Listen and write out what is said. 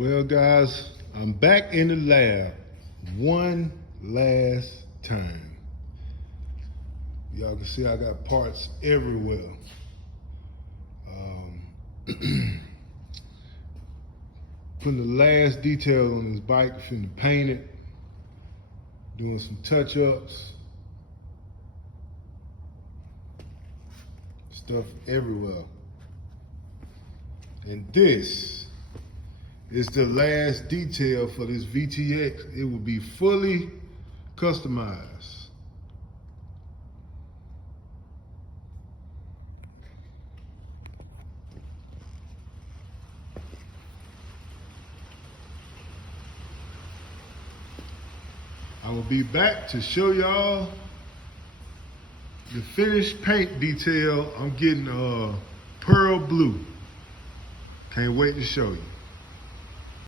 Well, guys, I'm back in the lab one last time. Y'all can see I got parts everywhere. Putting the last detail on this bike, finna paint it, doing some touch-ups. Stuff everywhere. And this is the last detail for this VTX. It will be fully customized. I will be back to show y'all the finished paint detail. I'm getting pearl blue. Can't wait to show you.